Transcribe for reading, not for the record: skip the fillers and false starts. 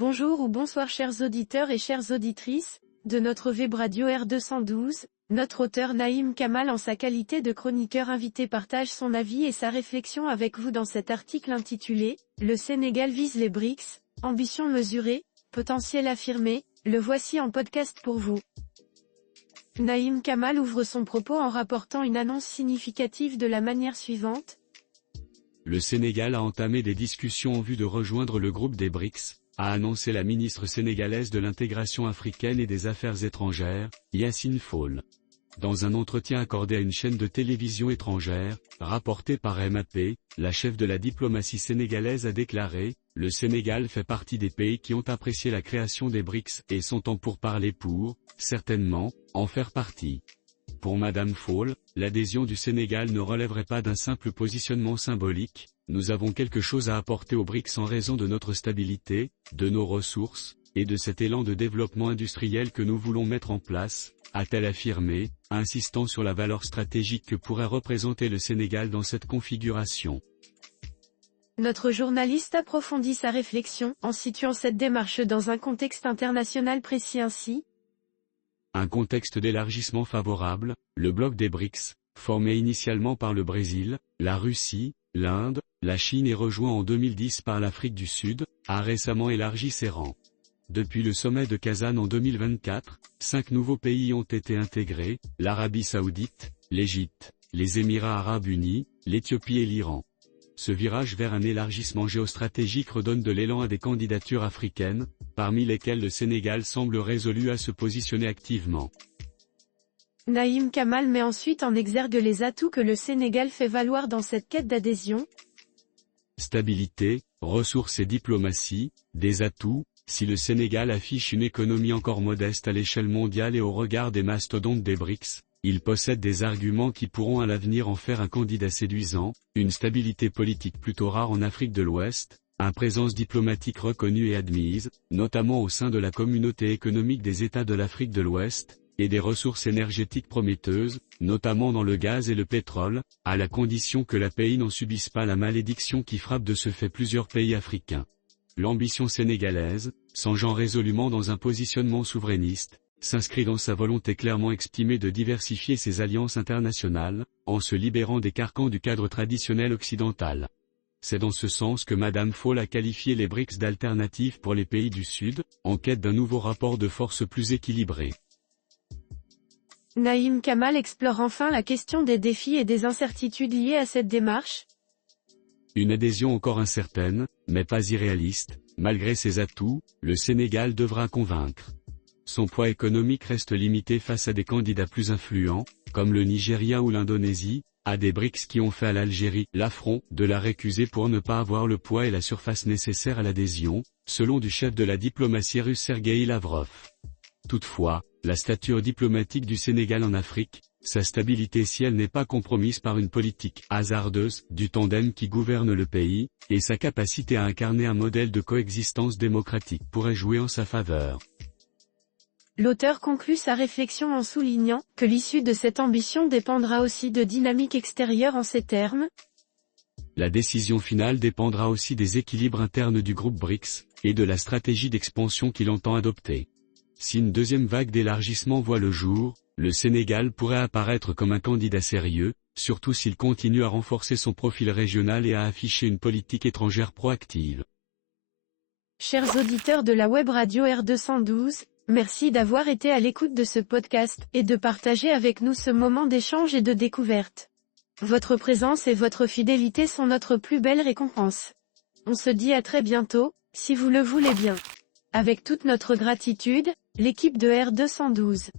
Bonjour ou bonsoir chers auditeurs et chères auditrices, de notre web radio R212, notre auteur Naïm Kamal en sa qualité de chroniqueur invité partage son avis et sa réflexion avec vous dans cet article intitulé « Le Sénégal vise les BRICS, ambition mesurée, potentiel affirmé », le voici en podcast pour vous. Naïm Kamal ouvre son propos en rapportant une annonce significative de la manière suivante. Le Sénégal a entamé des discussions en vue de rejoindre le groupe des BRICS, a annoncé la ministre sénégalaise de l'intégration africaine et des affaires étrangères, Yassine Fall. Dans un entretien accordé à une chaîne de télévision étrangère, rapporté par MAP, la chef de la diplomatie sénégalaise a déclaré « Le Sénégal fait partie des pays qui ont apprécié la création des BRICS et sont en pourparlers pour, certainement, en faire partie ». Pour Madame Fall, l'adhésion du Sénégal ne relèverait pas d'un simple positionnement symbolique, nous avons quelque chose à apporter aux BRICS en raison de notre stabilité, de nos ressources, et de cet élan de développement industriel que nous voulons mettre en place, a-t-elle affirmé, insistant sur la valeur stratégique que pourrait représenter le Sénégal dans cette configuration. Notre journaliste approfondit sa réflexion en situant cette démarche dans un contexte international précis ainsi. Un contexte d'élargissement favorable, le bloc des BRICS, formé initialement par le Brésil, la Russie, l'Inde, la Chine et rejoint en 2010 par l'Afrique du Sud, a récemment élargi ses rangs. Depuis le sommet de Kazan en 2024, 5 nouveaux pays ont été intégrés, l'Arabie Saoudite, l'Égypte, les Émirats Arabes Unis, l'Éthiopie et l'Iran. Ce virage vers un élargissement géostratégique redonne de l'élan à des candidatures africaines, parmi lesquelles le Sénégal semble résolu à se positionner activement. Naïm Kamal met ensuite en exergue les atouts que le Sénégal fait valoir dans cette quête d'adhésion. Stabilité, ressources et diplomatie, des atouts, si le Sénégal affiche une économie encore modeste à l'échelle mondiale et au regard des mastodontes des BRICS, il possède des arguments qui pourront à l'avenir en faire un candidat séduisant, une stabilité politique plutôt rare en Afrique de l'Ouest, une présence diplomatique reconnue et admise, notamment au sein de la communauté économique des États de l'Afrique de l'Ouest, et des ressources énergétiques prometteuses, notamment dans le gaz et le pétrole, à la condition que la pays n'en subisse pas la malédiction qui frappe de ce fait plusieurs pays africains. L'ambition sénégalaise, s'engageant résolument dans un positionnement souverainiste, s'inscrit dans sa volonté clairement exprimée de diversifier ses alliances internationales, en se libérant des carcans du cadre traditionnel occidental. C'est dans ce sens que Madame Fall a qualifié les BRICS d'alternatives pour les pays du Sud, en quête d'un nouveau rapport de force plus équilibré. Naïm Kamal explore enfin la question des défis et des incertitudes liées à cette démarche. Une adhésion encore incertaine, mais pas irréaliste, malgré ses atouts, le Sénégal devra convaincre. Son poids économique reste limité face à des candidats plus influents, comme le Nigeria ou l'Indonésie, à des BRICS qui ont fait à l'Algérie l'affront de la récuser pour ne pas avoir le poids et la surface nécessaires à l'adhésion, selon du chef de la diplomatie russe Sergueï Lavrov. Toutefois, la stature diplomatique du Sénégal en Afrique, sa stabilité si elle n'est pas compromise par une politique hasardeuse du tandem qui gouverne le pays, et sa capacité à incarner un modèle de coexistence démocratique pourrait jouer en sa faveur. L'auteur conclut sa réflexion en soulignant que l'issue de cette ambition dépendra aussi de dynamiques extérieures en ces termes. La décision finale dépendra aussi des équilibres internes du groupe BRICS, et de la stratégie d'expansion qu'il entend adopter. Si une deuxième vague d'élargissement voit le jour, le Sénégal pourrait apparaître comme un candidat sérieux, surtout s'il continue à renforcer son profil régional et à afficher une politique étrangère proactive. Chers auditeurs de la web radio R212, merci d'avoir été à l'écoute de ce podcast et de partager avec nous ce moment d'échange et de découverte. Votre présence et votre fidélité sont notre plus belle récompense. On se dit à très bientôt, si vous le voulez bien. Avec toute notre gratitude, l'équipe de R212.